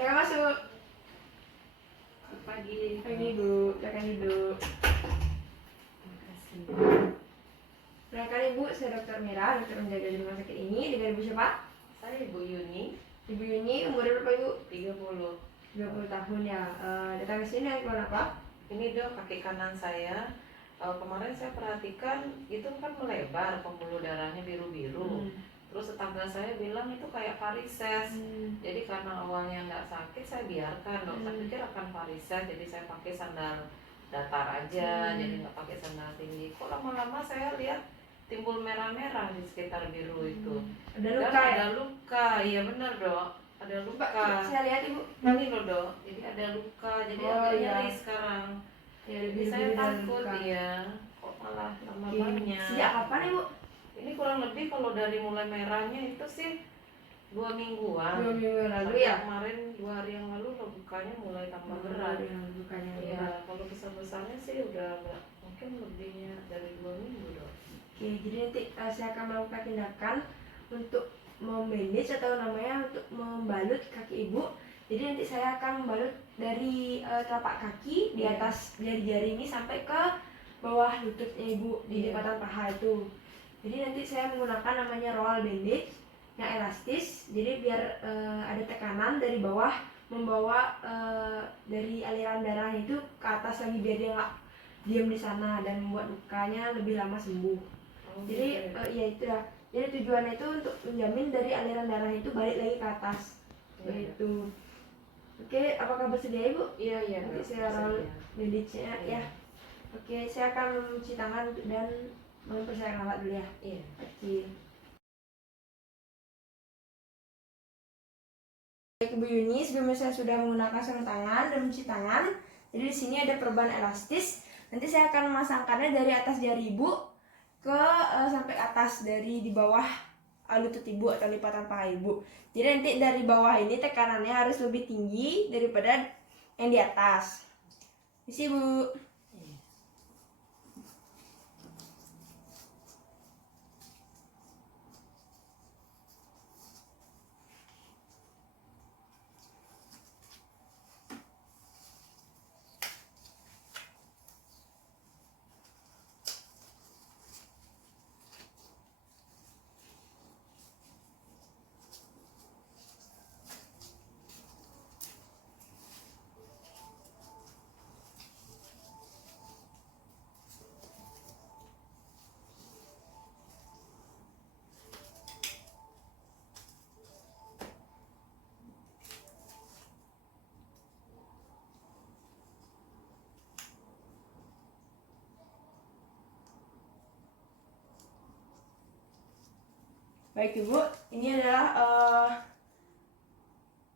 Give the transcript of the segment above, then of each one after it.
Saya masuk. Pagi. Pagi Bu, silakan duduk. Makasih. Perkenalkan Ibu, saya Dokter Mira, dokter menjaga di rumah sakit ini. Dengan Ibu siapa? Saya Ibu Yuni. Ibu Yuni, umurnya berapa Ibu? 30. 20 tahun ya. Datang ke sini dari keluar apa? Ini Dok, kaki kanan saya. Kemarin saya perhatikan itu kan melebar, pembuluh darahnya biru-biru. Terus tetangga saya bilang itu kayak varises. Jadi karena awalnya nggak sakit, saya biarkan dok. Saya pikir akan varises, jadi saya pakai sandal datar aja, jadi nggak pakai sandal tinggi. Kok lama-lama saya lihat timbul merah-merah di sekitar biru itu. Ada Dan luka ya? ada luka, iya benar dok. Ada luka. Coba saya lihat Ibu. Ini loh dok, jadi ada luka, jadi agak iya. nyeri sekarang. Ya, Jadi saya takut ya, kok malah tambah banyak. Sejak kapan Ibu? Ini kurang lebih kalau dari mulai merahnya itu sih 2 mingguan. 2 minggu lalu Sampai ya? kemarin 2 hari yang lalu lukanya mulai tambah berat. Lukanya Iya, berat. kalau besar-besarnya sih udah mungkin lebihnya dari 2 minggu dong. Oke, jadi nanti saya akan melakukan tindakan untuk memanage atau namanya untuk membalut kaki Ibu. Jadi nanti saya akan membalut dari telapak kaki di atas jari-jari ini sampai ke bawah lututnya Ibu di lipatan paha itu. Jadi nanti saya menggunakan namanya roll bandage yang elastis. Jadi biar ada tekanan dari bawah membawa dari aliran darah itu ke atas lagi biar dia nggak diam di sana dan membuat lukanya lebih lama sembuh. Jadi ya itu ya. Jadi tujuannya itu untuk menjamin dari aliran darah itu balik lagi ke atas. Begitu. Oke, apakah bersedia Ibu? Iya. Nanti saya roll bandage-nya ya. Oke, saya akan mencuci tangan dan mempersiapkan alat dulu ya. Iya. Oke. Baik Ibu Yuni, sebelumnya saya sudah menggunakan sarung tangan dan mencuci tangan. Jadi di sini ada perban elastis. Nanti saya akan memasangkannya dari atas jari Ibu ke sampai atas dari di bawah lutut Ibu atau lipatan paha Ibu. Jadi nanti dari bawah ini tekanannya harus lebih tinggi daripada yang di atas. Isi Bu. Baik Ibu, ini adalah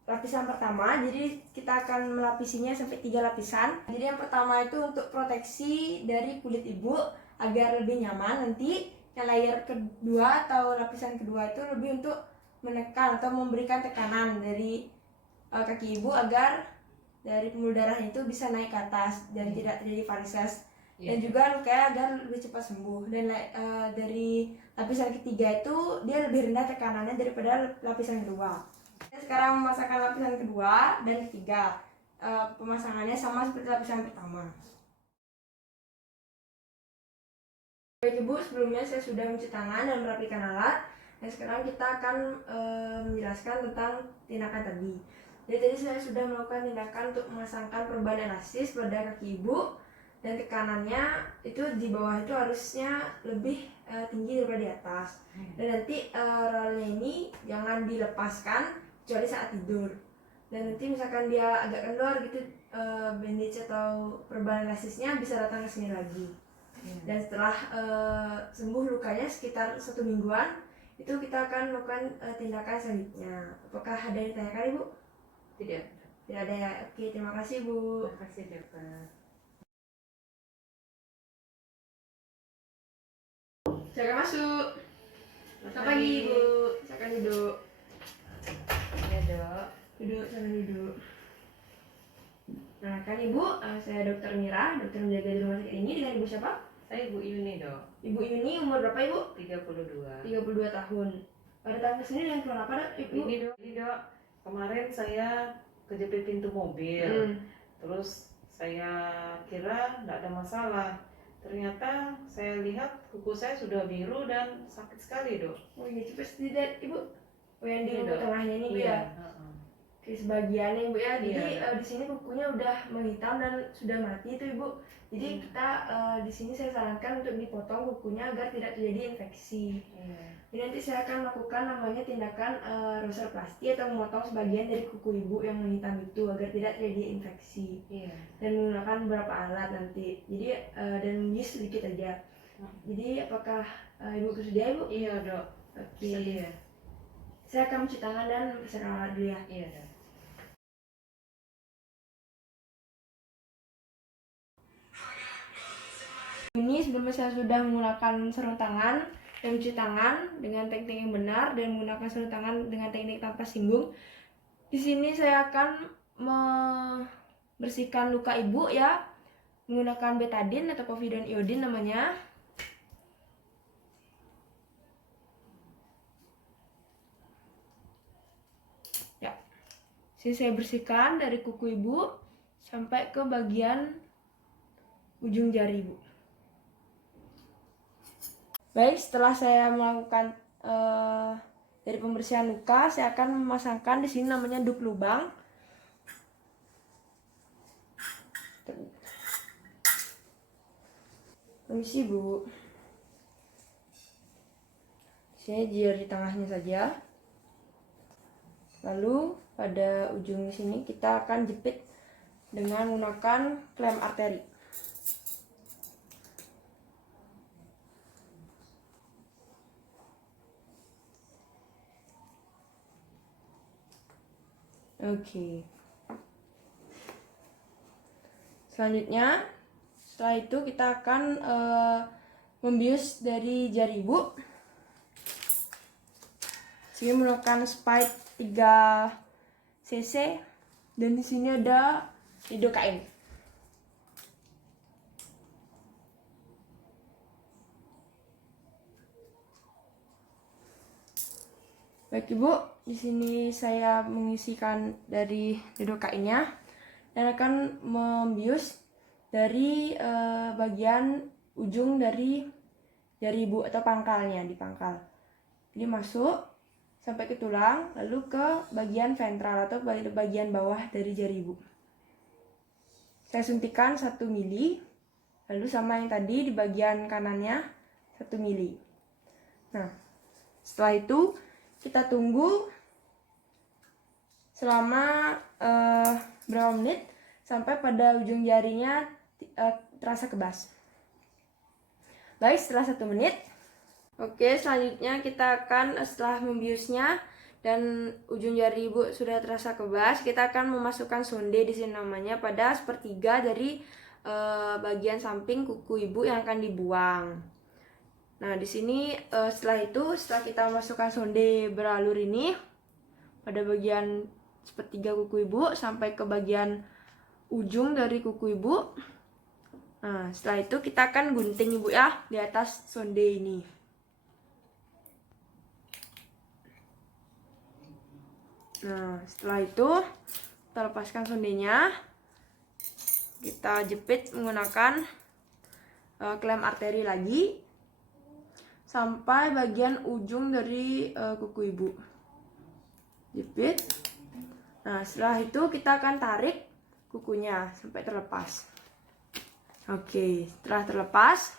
lapisan pertama. Jadi kita akan melapisinya sampai 3 lapisan. Jadi yang pertama itu untuk proteksi dari kulit Ibu agar lebih nyaman. Nanti yang layer kedua atau lapisan kedua itu lebih untuk menekan atau memberikan tekanan dari kaki Ibu agar dari pembuluh darah itu bisa naik ke atas dan tidak terjadi varises. Dan juga lukanya agar lebih cepat sembuh. Dan dari lapisan ketiga itu dia lebih rendah tekanannya daripada lapisan kedua. Sekarang memasangkan lapisan kedua dan ketiga. Pemasangannya sama seperti lapisan pertama. Baik Ibu, sebelumnya saya sudah mencuci tangan dan merapikan alat. Dan sekarang kita akan menjelaskan tentang tindakan tadi. Jadi tadi saya sudah melakukan tindakan untuk memasangkan perban elastis pada kaki Ibu. Dan tekanannya itu di bawah itu harusnya lebih tinggi daripada di atas. Dan nanti rollnya ini jangan dilepaskan kecuali saat tidur. Dan nanti misalkan dia agak kendor gitu, bandage atau perban elastisnya bisa datang ke sini lagi. Dan setelah sembuh lukanya sekitar 1 mingguan, itu kita akan melakukan tindakan selanjutnya. Apakah ada yang ditanyakan Ibu? Tidak. Tidak ada ya. Oke, terima kasih Bu. Terima kasih dokter. Silakan masuk. Selamat pagi Ibu. Silakan duduk. Ya dok. Duduk, silakan duduk. Nah kan Ibu, saya Dokter Mira, dokter menjaga di rumah sakit ini. Dengan Ibu siapa? Saya Ibu Yuni dok. Ibu Yuni, umur berapa Ibu? 32. 32 tahun. Pada tahun kesini yang keluar apa Ibu? Ini dok, kemarin saya kejepit pintu mobil. Terus saya kira nggak ada masalah. Ternyata saya lihat kuku saya sudah biru dan sakit sekali, Dok. Oh iya, coba lihat Ibu. Oh, yang di Iya, kuku Dok. tengahnya ini Bu Iya, ya. Oke, sebagiannya Ibu ya. Jadi di sini kukunya udah menghitam dan sudah mati itu Ibu. Jadi kita di sini saya sarankan untuk dipotong kukunya agar tidak terjadi infeksi. Jadi nanti saya akan melakukan namanya tindakan roserplasti atau memotong sebagian dari kuku Ibu yang menghitam itu agar tidak terjadi infeksi. Dan menggunakan beberapa alat nanti. Jadi dan membius sedikit aja. Jadi apakah Ibu bersedia Ibu? Iya, Dok. Oke. Sedia. Saya akan mencuci tangan dan mempersiapkan alat dulu ya. Iya, Dok. Ini sebelumnya saya sudah menggunakan sarung tangan dan mencuci tangan dengan teknik yang benar dan menggunakan sarung tangan dengan teknik tanpa singgung. Di sini saya akan membersihkan luka Ibu ya menggunakan betadine atau povidone iodine namanya. Ya. Sini saya bersihkan dari kuku Ibu sampai ke bagian ujung jari Ibu. Baik, setelah saya melakukan dari pembersihan luka, saya akan memasangkan di sini namanya dup lubang. Permisi Bu. Saya jari di tengahnya saja. Lalu pada ujung sini kita akan jepit dengan menggunakan klem arteri. Oke. Selanjutnya, setelah itu kita akan membius dari jari Ibu. Sini menggunakan spike 3 cc dan di sini ada lidocaine. Baik Ibu, di sini saya mengisikan dari lidocaine-nya dan akan membius dari bagian ujung dari jari Ibu atau pangkalnya, di pangkal. Jadi masuk sampai ke tulang, lalu ke bagian ventral atau bagian bawah dari jari Ibu. Saya suntikan 1 mili, lalu sama yang tadi di bagian kanannya 1 mili. Nah, setelah itu kita tunggu selama berapa menit sampai pada ujung jarinya terasa kebas. Baik, setelah 1 menit. Oke, selanjutnya kita akan setelah membiusnya dan ujung jari Ibu sudah terasa kebas, kita akan memasukkan sonde di sini namanya pada sepertiga dari bagian samping kuku Ibu yang akan dibuang. Nah, di sini setelah kita memasukkan sonde beralur ini pada bagian sepertiga kuku Ibu sampai ke bagian ujung dari kuku Ibu. Nah, setelah itu kita akan gunting Ibu ya di atas sonde ini. Nah, setelah itu kita lepaskan sondenya. Kita jepit menggunakan klem arteri lagi sampai bagian ujung dari kuku Ibu. Jepit. Nah, setelah itu kita akan tarik kukunya sampai terlepas. Oke, setelah terlepas.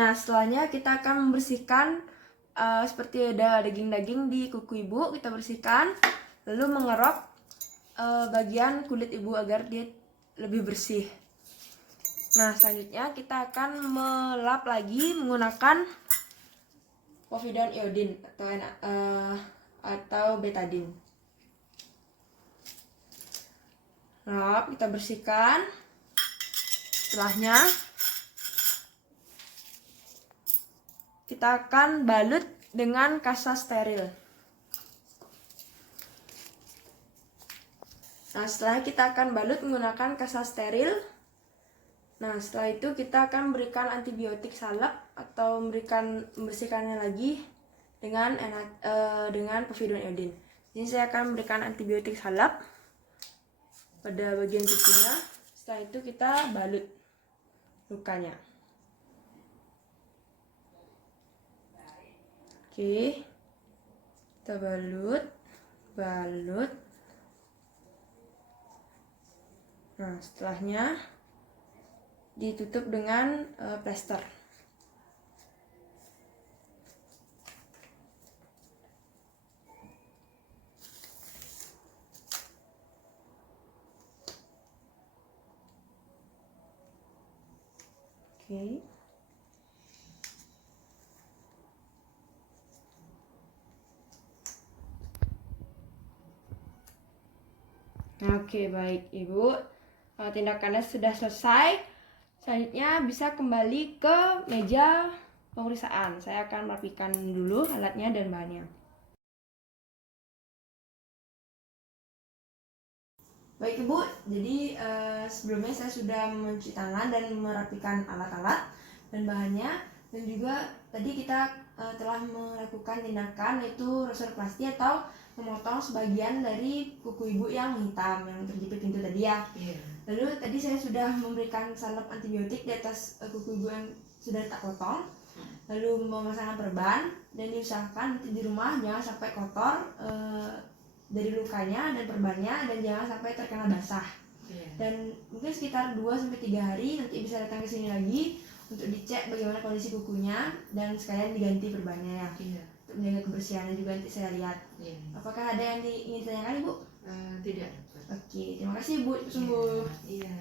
Nah, setelahnya kita akan membersihkan seperti ada daging-daging di kuku Ibu, kita bersihkan, lalu mengerok bagian kulit Ibu agar dia lebih bersih. Nah, selanjutnya kita akan melap lagi menggunakan povidone iodine atau betadine. Lap, kita bersihkan. Setelahnya kita akan balut dengan kasa steril. Nah, setelah kita akan balut menggunakan kasa steril. Nah, setelah itu kita akan berikan antibiotik salep atau membersihkannya lagi dengan povidone iodine. Ini saya akan memberikan antibiotik salep pada bagian kukunya. Setelah itu kita balut lukanya. Oke, kita balut. Nah, setelahnya ditutup dengan plester. Oke. Nah, oke, baik Ibu. Tindakannya sudah selesai. Selanjutnya bisa kembali ke meja pemeriksaan. Saya akan merapikan dulu alatnya dan bahannya. Baik Ibu, jadi sebelumnya saya sudah mencuci tangan dan merapikan alat-alat dan bahannya, dan juga tadi kita telah melakukan tindakan yaitu resorplasti atau memotong sebagian dari kuku Ibu yang hitam yang terjepit pintu tadi ya. Lalu tadi saya sudah memberikan salep antibiotik di atas kuku Ibu yang sudah tak potong, lalu memasangkan perban, dan diusahakan nanti di rumah jangan sampai kotor dari lukanya dan perbannya, dan jangan sampai terkena basah. Dan mungkin sekitar 2-3 hari nanti bisa datang ke sini lagi untuk dicek bagaimana kondisi kukunya dan sekalian diganti perbannya ya. Untuk menjaga kebersihannya juga nanti saya lihat. Apakah ada yang ingin ditanyakan Ibu? Tidak. Oke, terima kasih Bu, sembuh. Iya.